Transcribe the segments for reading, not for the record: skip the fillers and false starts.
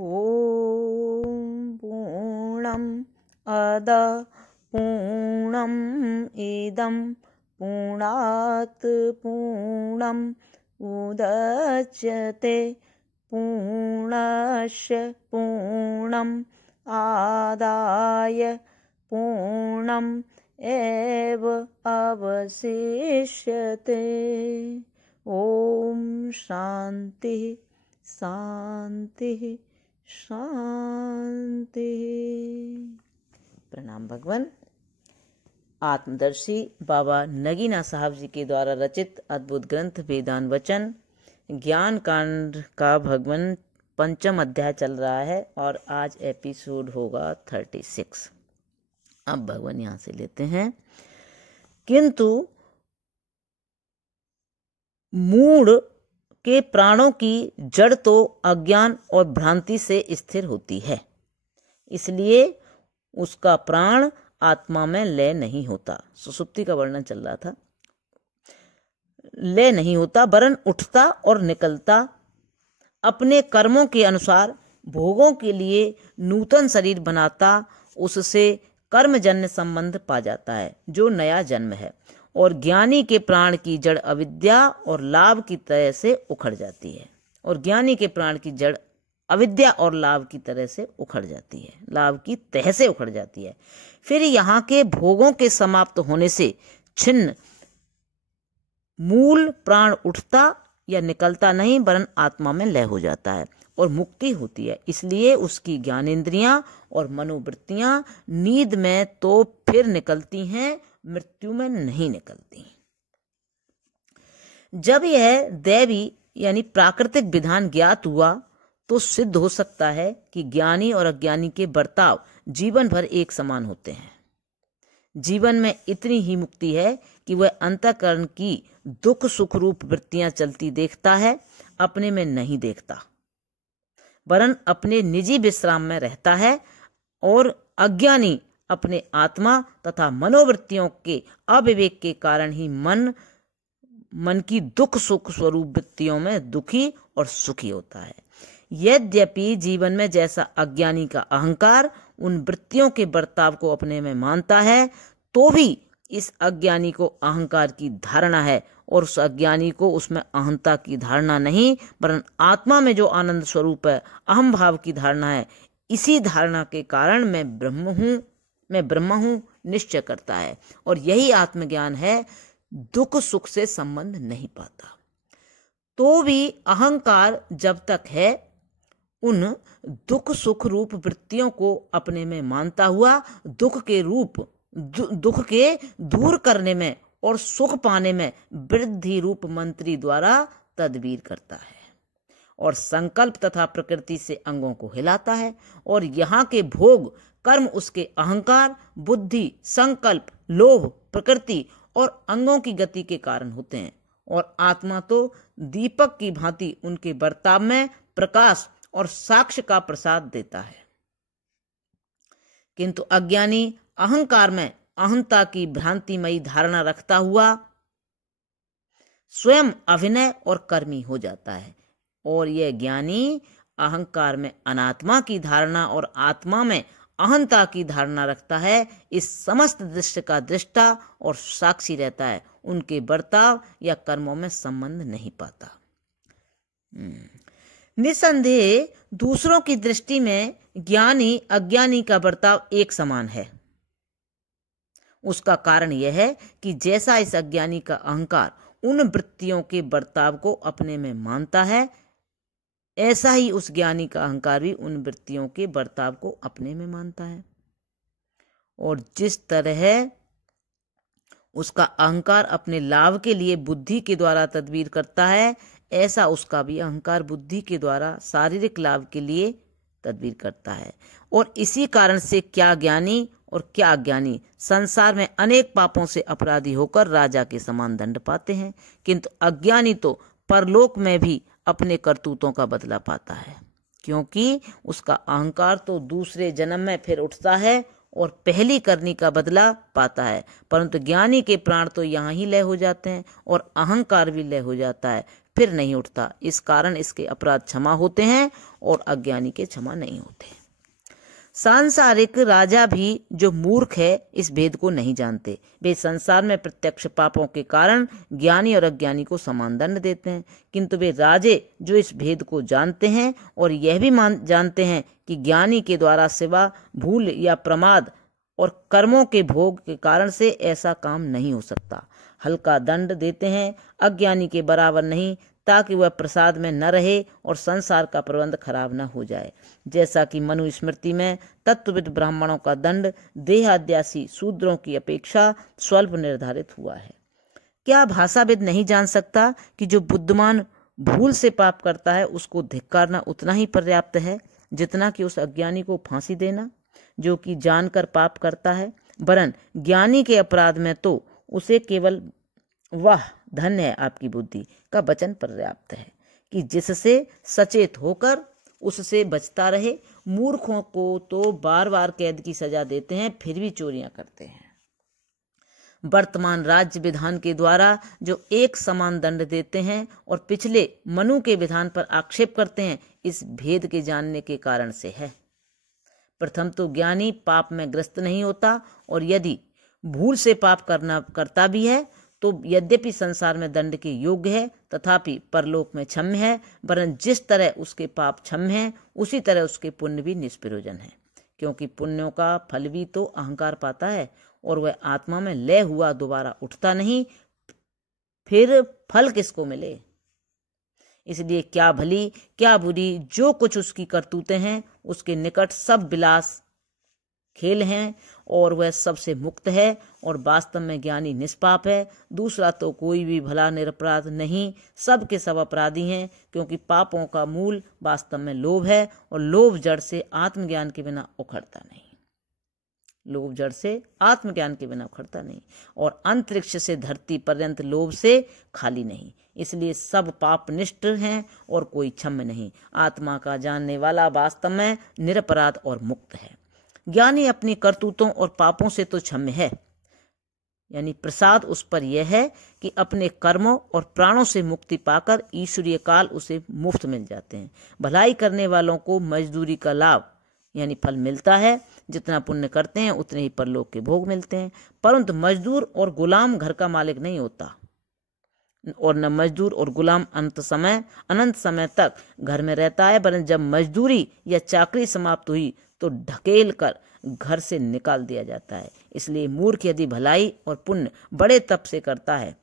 ॐ पूर्णम् अद पूर्णम् इदं पूर्णात् पूर्णम् उदच्यते पूर्णस्य पूर्णम् आदाय पूर्णम् एव अवशिष्यते। ॐ शांति शांति शांति। प्रणाम भगवान। आत्मदर्शी बाबा नगीना साहब जी के द्वारा रचित अद्भुत ग्रंथ वेदांत वचन ज्ञान कांड का भगवान 5वां अध्याय चल रहा है और आज एपिसोड होगा 36। अब भगवान यहाँ से लेते हैं, किंतु मूढ़ के प्राणों की जड़ तो अज्ञान और भ्रांति से स्थिर होती है, इसलिए उसका प्राण आत्मा में लय नहीं होता। सुसुप्ति का वर्णन चल रहा था। लय नहीं होता वरन उठता और निकलता, अपने कर्मों के अनुसार भोगों के लिए नूतन शरीर बनाता, उससे कर्मजन्य संबंध पा जाता है जो नया जन्म है, और ज्ञानी के प्राण की जड़ अविद्या और लाभ की तरह से उखड़ जाती है। और ज्ञानी के प्राण की जड़ अविद्या और लाभ की तरह से उखड़ जाती है, लाभ की तह से उखड़ जाती है। फिर यहाँ के भोगों के समाप्त होने से छिन्न मूल प्राण उठता या निकलता नहीं वरन आत्मा में लय हो जाता है और मुक्ति होती है। इसलिए उसकी ज्ञानेंद्रियां और मनोवृत्तियां नींद में तो फिर निकलती हैं, मृत्यु में नहीं निकलती। जब यह दैवी यानी प्राकृतिक विधान ज्ञात हुआ तो सिद्ध हो सकता है कि ज्ञानी और अज्ञानी के बर्ताव जीवन भर एक समान होते हैं। जीवन में इतनी ही मुक्ति है कि वह अंतःकरण की दुख सुख रूप वृत्तियां चलती देखता है, अपने में नहीं देखता वरन अपने निजी विश्राम में रहता है, और अज्ञानी अपने आत्मा तथा मनोवृत्तियों के अविवेक के कारण ही मन की दुख सुख स्वरूप वृत्तियों में दुखी और सुखी होता है। यद्यपि जीवन में जैसा अज्ञानी का अहंकार उन वृत्तियों के बर्ताव को अपने में मानता है, तो भी इस अज्ञानी को अहंकार की धारणा है, और उस अज्ञानी को उसमें अहंता की धारणा नहीं वरन आत्मा में जो आनंद स्वरूप है अहम भाव की धारणा है। इसी धारणा के कारण मैं ब्रह्म हूँ निश्चय करता है, और यही आत्मज्ञान है। दुख सुख से संबंध नहीं पाता। तो भी अहंकार जब तक है उन दुख सुख रूप वृत्तियों को अपने में मानता हुआ दुख के दूर करने में और सुख पाने में वृद्धि रूप मंत्री द्वारा तदबीर करता है, और संकल्प तथा प्रकृति से अंगों को हिलाता है। और यहाँ के भोग कर्म उसके अहंकार बुद्धि संकल्प लोभ प्रकृति और अंगों की गति के कारण होते हैं, और आत्मा तो दीपक की भांति उनके बर्ताव में प्रकाश और साक्ष्य का प्रसाद देता है। किंतु अज्ञानी अहंकार में अहंता की भ्रांतिमयी धारणा रखता हुआ स्वयं अभिनय और कर्मी हो जाता है, और यह ज्ञानी अहंकार में अनात्मा की धारणा और आत्मा में अहंता की धारणा रखता है। इस समस्त दृश्य का दृष्टा और साक्षी रहता है, उनके बर्ताव या कर्मों में संबंध नहीं पाता। निसंदेह दूसरों की दृष्टि में ज्ञानी अज्ञानी का बर्ताव एक समान है। उसका कारण यह है कि जैसा इस अज्ञानी का अहंकार उन वृत्तियों के बर्ताव को अपने में मानता है, ऐसा ही उस ज्ञानी का अहंकार भी उन वृत्तियों के बर्ताव को अपने में मानता है। और जिस तरह उसका अहंकार अपने लाभ के लिए बुद्धि के द्वारा तदबीर करता है, ऐसा उसका भी अहंकार बुद्धि के द्वारा शारीरिक लाभ के लिए तदबीर करता है। और इसी कारण से क्या ज्ञानी और क्या अज्ञानी संसार में अनेक पापों से अपराधी होकर राजा के समान दंड पाते हैं, किंतु अज्ञानी तो परलोक में भी अपने करतूतों का बदला पाता है, क्योंकि उसका अहंकार तो दूसरे जन्म में फिर उठता है और पहली करनी का बदला पाता है, परंतु ज्ञानी के प्राण तो यहाँ ही लय हो जाते हैं और अहंकार भी लय हो जाता है। फिर नहीं उठता। इस कारण इसके अपराध क्षमा होते हैं और अज्ञानी के क्षमा नहीं होते। सांसारिक राजा भी जो मूर्ख है इस भेद को नहीं जानते। वे संसार में प्रत्यक्ष पापों के कारण ज्ञानी और अज्ञानी को समान दंड देते हैं, किंतु वे राजे जो इस भेद को जानते हैं और यह भी जानते हैं कि ज्ञानी के द्वारा सिवा भूल या प्रमाद और कर्मों के भोग के कारण से ऐसा काम नहीं हो सकता, हल्का दंड देते हैं, अज्ञानी के बराबर नहीं, ताकि वह प्रसाद में न रहे और संसार का प्रबंध खराब न हो जाए। जैसा कि मनुस्मृति में तत्वविद ब्राह्मणों का दंड देहाद्यासी शूद्रों की अपेक्षा स्वल्प निर्धारित हुआ है। क्या भाषाविद नहीं जान सकता कि जो बुद्धिमान भूल से पाप करता है उसको धिक्कारना उतना ही पर्याप्त है जितना कि उस अज्ञानी को फांसी देना जो कि जानकर पाप करता है। वरन ज्ञानी के अपराध में तो उसे केवल वाह धन्य है आपकी बुद्धि का वचन पर्याप्त है कि जिससे सचेत होकर उससे बचता रहे। मूर्खों को तो बार बार कैद की सजा देते हैं फिर भी चोरियां करते हैं। वर्तमान राज्य विधान के द्वारा जो एक समान दंड देते हैं और पिछले मनु के विधान पर आक्षेप करते हैं, इस भेद के जानने के कारण से है। प्रथम तो ज्ञानी पाप में ग्रस्त नहीं होता, और यदि भूल से पाप करता भी है तो यद्यपि संसार में दंड के योग्य है तथापि परलोक में क्षम्य है। वरन जिस तरह उसके पाप क्षम्य है उसी तरह उसके पुण्य भी निष्प्रयोजन है, क्योंकि पुण्यों का फल भी तो अहंकार पाता है और वह आत्मा में लय हुआ दोबारा उठता नहीं, फिर फल किसको मिले। इसलिए क्या भली क्या बुरी जो कुछ उसकी करतूतें हैं उसके निकट सब विलास खेल हैं और वह सबसे मुक्त है और वास्तव में ज्ञानी निष्पाप है। दूसरा तो कोई भी भला निरपराध नहीं, सब के सब अपराधी हैं, क्योंकि पापों का मूल वास्तव में लोभ है और लोभ जड़ से आत्मज्ञान के बिना उखड़ता नहीं। लोभ जड़ से आत्मज्ञान के बिना उखड़ता नहीं और अंतरिक्ष से धरती पर्यंत लोभ से खाली नहीं। इसलिए सब पापनिष्ठ हैं और कोई क्षम्य नहीं। आत्मा का जानने वाला वास्तव में निरपराध और मुक्त है। ज्ञानी अपनी करतूतों और पापों से तो क्षम्य है, यानी प्रसाद उस पर यह है कि अपने कर्मों और प्राणों से मुक्ति पाकर ईश्वरीय काल उसे मुफ्त मिल जाते हैं। भलाई करने वालों को मजदूरी का लाभ यानी फल मिलता है, जितना पुण्य करते हैं उतने ही परलोक के भोग मिलते हैं। परंतु मजदूर और गुलाम घर का मालिक नहीं होता, और न मजदूर और गुलाम अनंत समय तक घर में रहता है, वरन जब मजदूरी या चाकरी समाप्त हुई तो ढकेल कर घर से निकाल दिया जाता है। इसलिए मूर्ख यदि भलाई और पुण्य बड़े तप से करता है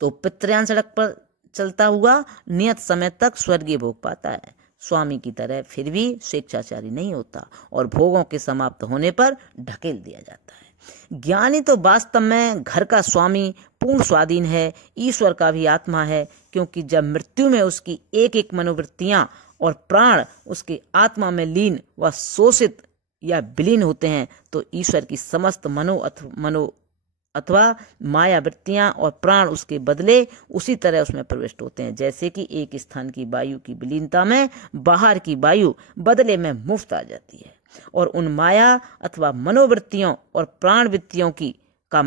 तो पितृयान सड़क पर चलता हुआ नियत समय तक स्वर्गीय भोग पाता है। स्वामी की तरह फिर भी स्वेच्छाचारी नहीं होता और भोगों के समाप्त होने पर ढकेल दिया जाता है। ज्ञानी तो वास्तव में घर का स्वामी पूर्ण स्वाधीन है, ईश्वर का भी आत्मा है, क्योंकि जब मृत्यु में उसकी एक एक मनोवृत्तियां और प्राण उसके आत्मा में लीन व शोषित या विलीन होते हैं तो ईश्वर की समस्त मनो अथवा माया वृत्तियां और प्राण उसके बदले उसी तरह उसमें प्रविष्ट होते हैं। जैसे कि एक स्थान की वायु की विलीनता में बाहर की वायु बदले में मुफ्त आ जाती है, और उन माया अथवा मनोवृत्तियों और प्राणवृत्तियों का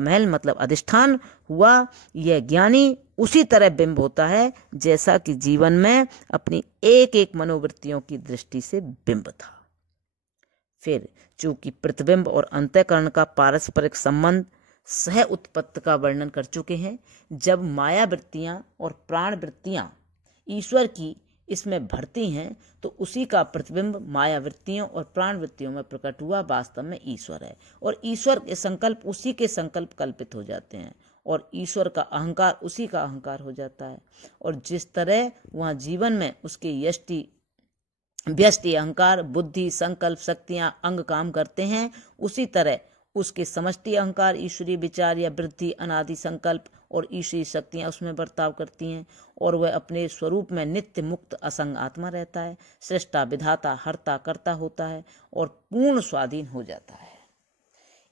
महल मतलब अधिष्ठान हुआ। यह ज्ञानी उसी तरह बिंब होता है जैसा कि जीवन में अपनी एक एक मनोवृत्तियों की दृष्टि से बिंब था। फिर चूंकि प्रतिबिंब और अंतःकरण का पारस्परिक संबंध सह उत्पत्ति का वर्णन कर चुके हैं, जब माया वृत्तियां और प्राण वृत्तियां ईश्वर की इसमें भरती हैं तो उसी का प्रतिबिंब माया वृत्तियों और प्राण वृत्तियों में प्रकट हुआ वास्तव में ईश्वर है, और ईश्वर के संकल्प उसी के संकल्प कल्पित हो जाते हैं और ईश्वर का अहंकार उसी का अहंकार हो जाता है। और जिस तरह वहाँ जीवन में उसके व्यष्टि अहंकार बुद्धि संकल्प शक्तियां अंग काम करते हैं, उसी तरह उसके समष्टि अहंकार ईश्वरीय विचार या वृद्धि अनादि संकल्प और ईश्वरीय शक्तियां उसमें बर्ताव करती हैं, और वह अपने स्वरूप में नित्य मुक्त असंग आत्मा रहता है, सृष्टा विधाता हर्ता कर्ता होता है और पूर्ण स्वाधीन हो जाता है।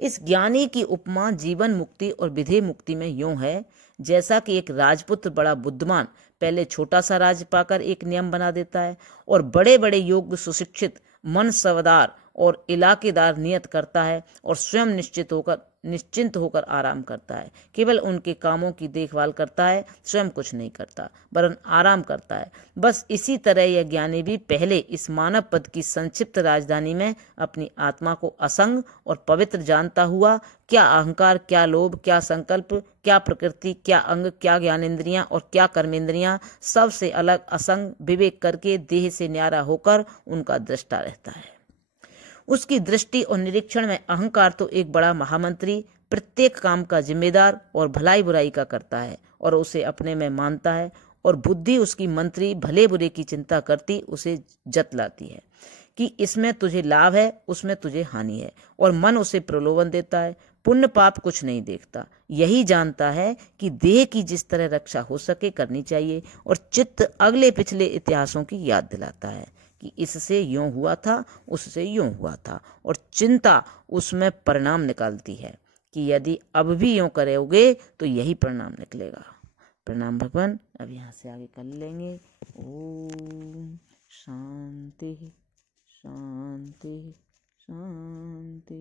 इस ज्ञानी की उपमा जीवन मुक्ति और विधेय मुक्ति में यूं है जैसा कि एक राजपुत्र बड़ा बुद्धिमान पहले छोटा सा राज्य पाकर एक नियम बना देता है और बड़े बड़े योग्य सुशिक्षित मनसवदार और इलाकेदार नियत करता है और स्वयं निश्चित होकर निश्चिंत होकर आराम करता है। केवल उनके कामों की देखभाल करता है, स्वयं कुछ नहीं करता वरन आराम करता है। बस इसी तरह यह ज्ञानी भी पहले इस मानव पद की संक्षिप्त राजधानी में अपनी आत्मा को असंग और पवित्र जानता हुआ क्या अहंकार, क्या लोभ, क्या संकल्प, क्या प्रकृति, क्या अंग, क्या ज्ञानेंद्रियां और क्या कर्मेंद्रियां, सबसे अलग असंग विवेक करके देह से न्यारा होकर उनका दृष्टा रहता है। उसकी दृष्टि और निरीक्षण में अहंकार तो एक बड़ा महामंत्री, प्रत्येक काम का जिम्मेदार और भलाई बुराई का करता है और उसे अपने में मानता है, और बुद्धि उसकी मंत्री भले बुरे की चिंता करती उसे जतलाती है कि इसमें तुझे लाभ है, उसमें तुझे हानि है, और मन उसे प्रलोभन देता है। पुण्य पाप कुछ नहीं देखता, यही जानता है कि देह की जिस तरह रक्षा हो सके करनी चाहिए, और चित्त अगले पिछले इतिहासों की याद दिलाता है कि इससे यूं हुआ था, उससे यूं हुआ था, और चिंता उसमें परिणाम निकालती है कि यदि अब भी यूं करोगे तो यही परिणाम निकलेगा। प्रणाम भगवान। अब यहाँ से आगे कर लेंगे। ओम शांति शांति शांति।